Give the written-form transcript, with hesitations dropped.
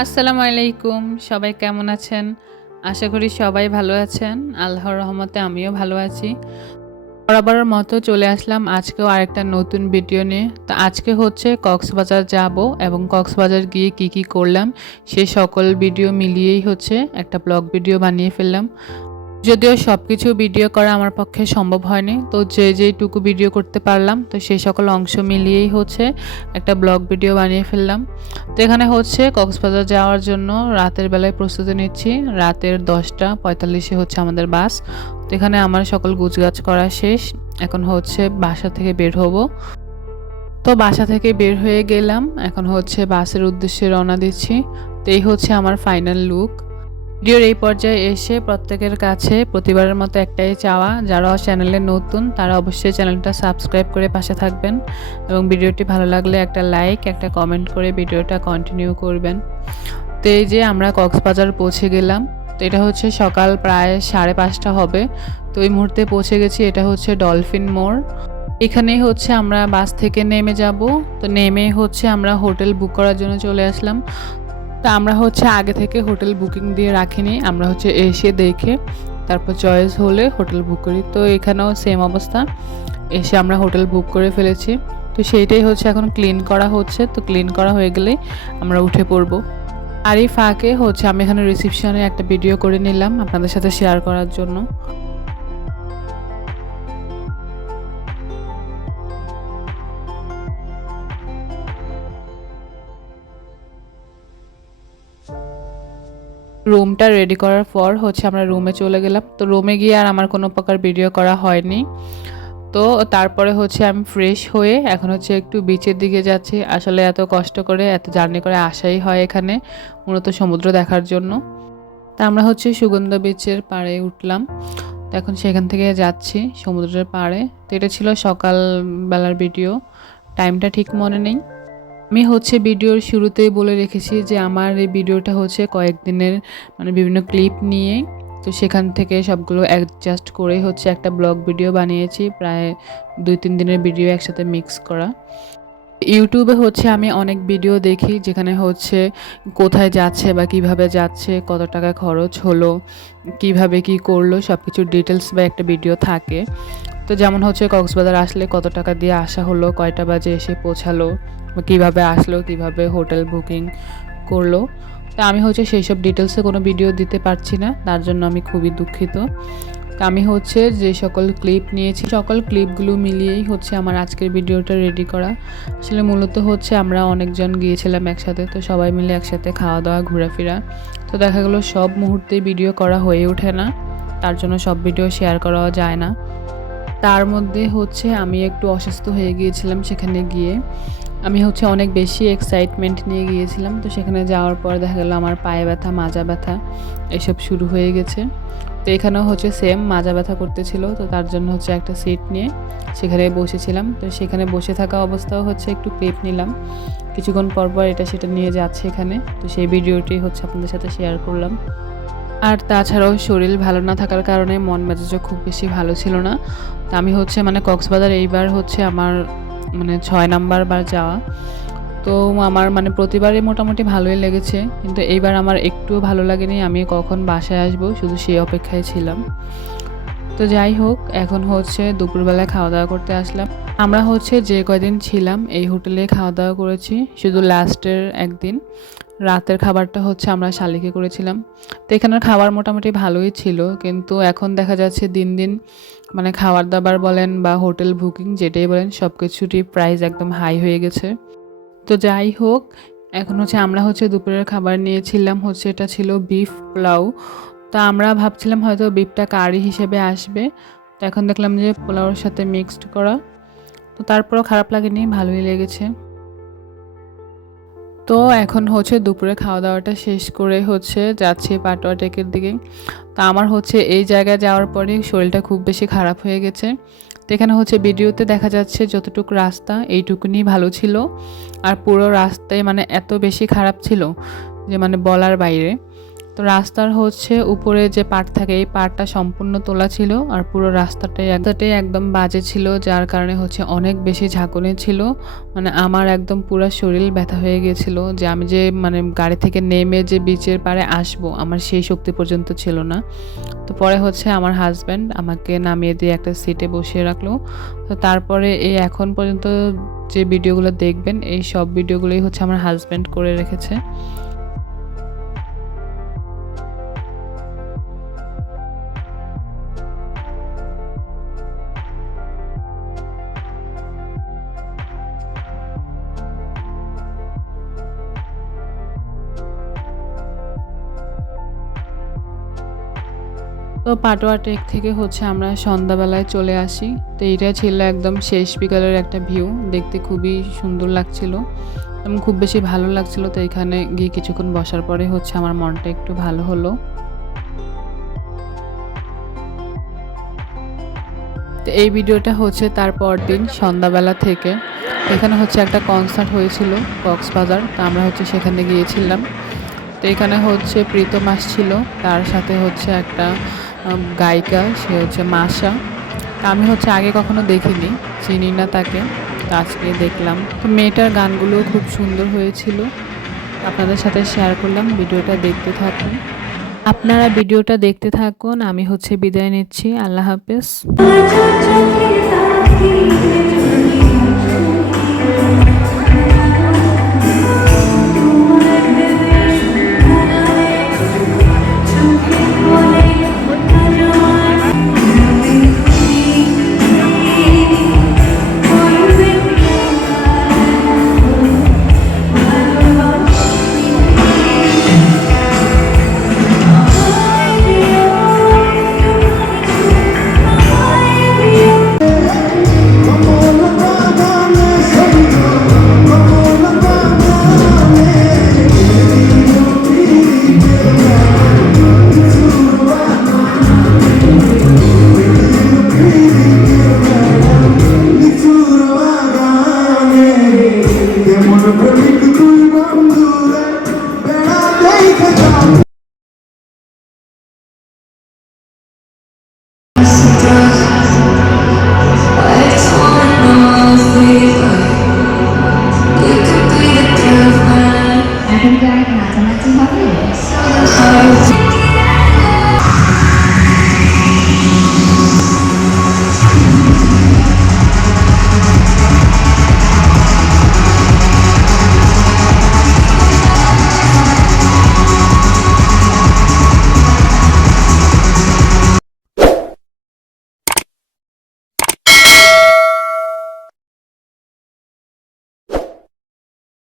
আসসালামু আলাইকুম। সবাই কেমন আছেন? আশা করি সবাই ভালো আছেন। আল্লাহর রহমতে আমিও ভালো আছি। বরাবরের মতো চলে আসলাম আজকেও আরেকটা নতুন ভিডিও নিয়ে। তো আজকে হচ্ছে কক্সবাজার যাব এবং কক্সবাজার গিয়ে কি করলাম সে সকল ভিডিও মিলিয়েই হচ্ছে একটা ব্লগ ভিডিও বানিয়ে ফেললাম। যদিও সবকিছু ভিডিও করা আমার পক্ষে সম্ভব হয়নি, তো যেইটুকু ভিডিও করতে পারলাম তো সেই সকল অংশ মিলিয়েই হচ্ছে একটা ব্লগ ভিডিও বানিয়ে ফেললাম। তো এখানে হচ্ছে কক্সবাজার যাওয়ার জন্য রাতের বেলায় প্রস্তুতি নিচ্ছি। রাতের 10:45-এ হচ্ছে আমাদের বাস। তো এখানে আমার সকল গুছগাছ করা শেষ। এখন হচ্ছে বাসা থেকে বের হব। তো বাসা থেকে বের হয়ে গেলাম, এখন হচ্ছে বাসের উদ্দেশ্যে রওনা দিচ্ছি। তো এই হচ্ছে আমার ফাইনাল লুক। ভিডিওর এই পর্যায়ে এসে প্রত্যেকের কাছে প্রতিবারের মতো একটাই চাওয়া, যারা চ্যানেলে নতুন তারা অবশ্যই চ্যানেলটা সাবস্ক্রাইব করে পাশে থাকবেন এবং ভিডিওটি ভালো লাগলে একটা লাইক একটা কমেন্ট করে ভিডিওটা কন্টিনিউ করবেন। তো এই যে আমরা কক্সবাজার পৌঁছে গেলাম। তো এটা হচ্ছে সকাল প্রায় 5:30 হবে। তো এই মুহূর্তে পৌঁছে গেছি। এটা হচ্ছে ডলফিন মোড়। এখানেই হচ্ছে আমরা বাস থেকে নেমে যাব। তো নেমে হচ্ছে আমরা হোটেল বুক করার জন্য চলে আসলাম। তা আমরা হচ্ছে আগে থেকে হোটেল বুকিং দিয়ে রাখিনি, আমরা হচ্ছে এসে দেখে তারপর চয়েস হলে হোটেল বুক করি। তো এখানেও সেম অবস্থা, এসে আমরা হোটেল বুক করে ফেলেছি। তো সেইটাই হচ্ছে এখন ক্লিন করা হচ্ছে। তো ক্লিন করা হয়ে গেলেই আমরা উঠে পড়ব। আর এই ফাঁকে হচ্ছে আমি এখানে রিসিপশনে একটা ভিডিও করে নিলাম আপনাদের সাথে শেয়ার করার জন্য। রুমটা রেডি করার পর হচ্ছে আমরা রুমে চলে গেলাম। তো রুমে গিয়ে আর আমার কোনো প্রকার ভিডিও করা হয়নি। তো তারপরে হচ্ছে আমি ফ্রেশ হয়ে এখন হচ্ছে একটু বিচের দিকে যাচ্ছি। আসলে এত কষ্ট করে এত জার্নি করে আসাই হয় এখানে মূলত সমুদ্র দেখার জন্য। তা আমরা হচ্ছে সুগন্ধা বিচের পাড়ে উঠলাম। তো এখন সেখান থেকে যাচ্ছি সমুদ্রের পাড়ে। তো এটা ছিল সকাল বেলার ভিডিও, টাইমটা ঠিক মনে নেই। আমি হচ্ছে ভিডিওর শুরুতেই বলে রেখেছি যে আমার এই ভিডিওটা হচ্ছে কয়েকদিনের মানে বিভিন্ন ক্লিপ নিয়ে, তো সেখান থেকে সবগুলো অ্যাডজাস্ট করে হচ্ছে একটা ব্লগ ভিডিও বানিয়েছি, প্রায় 2-3 দিনের ভিডিও একসাথে মিক্স করা। ইউটিউবে হচ্ছে আমি অনেক ভিডিও দেখি যেখানে হচ্ছে কোথায় যাচ্ছে বা কিভাবে যাচ্ছে, কত টাকা খরচ হলো, কিভাবে কি করলো সব কিছুর ডিটেলস বা একটা ভিডিও থাকে। তো যেমন হচ্ছে কক্সবাজার আসলে কত টাকা দিয়ে আসা হলো, কয়টা বাজে এসে পৌঁছালো, বা কীভাবে আসলো, কিভাবে হোটেল বুকিং করলো। তো আমি হচ্ছে সেই সব ডিটেলসে কোনো ভিডিও দিতে পারছি না, তার জন্য আমি খুবই দুঃখিত। তো আমি হচ্ছে যে সকল ক্লিপ নিয়েছি সকল ক্লিপগুলো মিলিয়েই হচ্ছে আমার আজকের ভিডিওটা রেডি করা। আসলে মূলত হচ্ছে আমরা অনেকজন গিয়েছিলাম একসাথে, তো সবাই মিলে একসাথে খাওয়া দাওয়া ঘোরাফেরা। তো দেখা গেলো সব মুহূর্তে ভিডিও করা হয়ে ওঠে না, তার জন্য সব ভিডিও শেয়ার করাও যায় না। তার মধ্যে হচ্ছে আমি একটু অসুস্থ হয়ে গিয়েছিলাম সেখানে গিয়ে। আমি হচ্ছে অনেক বেশি এক্সাইটমেন্ট নিয়ে গিয়েছিলাম। তো সেখানে যাওয়ার পর দেখা গেল আমার পায়ে ব্যথা, মাজা ব্যথা এসব শুরু হয়ে গেছে। তো এখানেও হচ্ছে সেম মাজা ব্যথা করতেছিল। তো তার জন্য হচ্ছে একটা সিট নিয়ে সেখানে বসেছিলাম। তো সেখানে বসে থাকা অবস্থাও হচ্ছে একটু ক্লিপ নিলাম। কিছুক্ষণ পর এটা সেটা নিয়ে যাচ্ছে এখানে। তো সেই ভিডিওটি হচ্ছে আপনাদের সাথে শেয়ার করলাম। আর তাছাড়াও শরীর ভালো না থাকার কারণে মন মেজাজও খুব বেশি ভালো ছিল না। তো আমি হচ্ছে মানে কক্সবাজার এইবার হচ্ছে আমার মানে 6 নাম্বার বার যাওয়া। তো আমার মানে প্রতিবারই মোটামুটি ভালোই লেগেছে, কিন্তু এইবার আমার একটুও ভালো লাগেনি। আমি কখন বাসায় আসবো শুধু সেই অপেক্ষায় ছিলাম। তো যাই হোক, এখন হচ্ছে দুপুরবেলায় খাওয়া দাওয়া করতে আসলাম। আমরা হচ্ছে যে কয়দিন ছিলাম এই হোটেলে খাওয়া দাওয়া করেছি, শুধু লাস্টের একদিন রাতের খাবারটা হচ্ছে আমরা শালিকে করেছিলাম। তো এখানের খাবার মোটামুটি ভালোই ছিল, কিন্তু এখন দেখা যাচ্ছে দিন দিন মানে খাবার দাবার বলেন বা হোটেল বুকিং যেটাই বলেন সব কিছুরই প্রাইস একদম হাই হয়ে গেছে। তো যাই হোক, এখন হচ্ছে আমরা হচ্ছে দুপুরের খাবার নিয়েছিলাম হচ্ছে এটা ছিল বিফ পোলাও। তা আমরা ভাবছিলাম হয়তো বিফটা কারি হিসেবে আসবে, তো এখন দেখলাম যে পোলাওর সাথে মিক্সড করা। তো তারপরও খারাপ লাগেনি, ভালোই লেগেছে। তো এখন হচ্ছে দুপুরে খাওয়া দাওয়াটা শেষ করে হচ্ছে যাচ্ছি পাটোয়া টেকের দিকে। তো আমার হচ্ছে এই জায়গায় যাওয়ার পরে শরীরটা খুব বেশি খারাপ হয়ে গেছে। তো এখানে হচ্ছে ভিডিওতে দেখা যাচ্ছে যতটুকু রাস্তা এইটুকুনি ভালো ছিল, আর পুরো রাস্তায় মানে এত বেশি খারাপ ছিল যে মানে বলার বাইরে। তো রাস্তার হচ্ছে উপরে যে পার্ট থাকে এই পার্টটা সম্পূর্ণ তোলা ছিল, আর পুরো রাস্তাটাই একদম বাজে ছিল, যার কারণে হচ্ছে অনেক বেশি ঝাঁকুনি ছিল। মানে আমার একদম পুরো শরীর ব্যথা হয়ে গেছিল, যে আমি যে মানে গাড়ি থেকে নেমে যে বিচের পাড়ে আসবো আমার সেই শক্তি পর্যন্ত ছিল না। তো পরে হচ্ছে আমার হাজব্যান্ড আমাকে নামিয়ে দিয়ে একটা সিটে বসিয়ে রাখলো। তো তারপরে এই এখন পর্যন্ত যে ভিডিওগুলো দেখবেন এই সব ভিডিওগুলোই হচ্ছে আমার হাজব্যান্ড করে রেখেছে। তো পাটোয়া টেক থেকে হচ্ছে আমরা সন্ধ্যাবেলায় চলে আসি। তো এটা ছিল একদম শেষ বিকালের একটা ভিউ, দেখতে খুবই সুন্দর লাগছিল এবং খুব বেশি ভালো লাগছিল। তো এখানে গিয়ে কিছুক্ষণ বসার পরে হচ্ছে আমার মনটা একটু ভালো হলো। তো এই ভিডিওটা হচ্ছে তার পরদিন সন্ধ্যাবেলা থেকে। এখানে হচ্ছে একটা কনসার্ট হয়েছিল কক্সবাজার, তো আমরা হচ্ছে সেখানে গিয়েছিলাম। তো এখানে হচ্ছে প্রীতম আসছিল, তার সাথে হচ্ছে একটা গায়িকা, সে হচ্ছে মাসা। তা আমি হচ্ছে আগে কখনো দেখিনি, চিনি না তাকে, তো আজকে দেখলাম। তো মেয়েটার গানগুলো খুব সুন্দর হয়েছিল, আপনাদের সাথে শেয়ার করলাম। ভিডিওটা দেখতে থাকুন, আপনারা ভিডিওটা দেখতে থাকুন। আমি হচ্ছে বিদায় নিচ্ছি, আল্লাহ হাফেজ।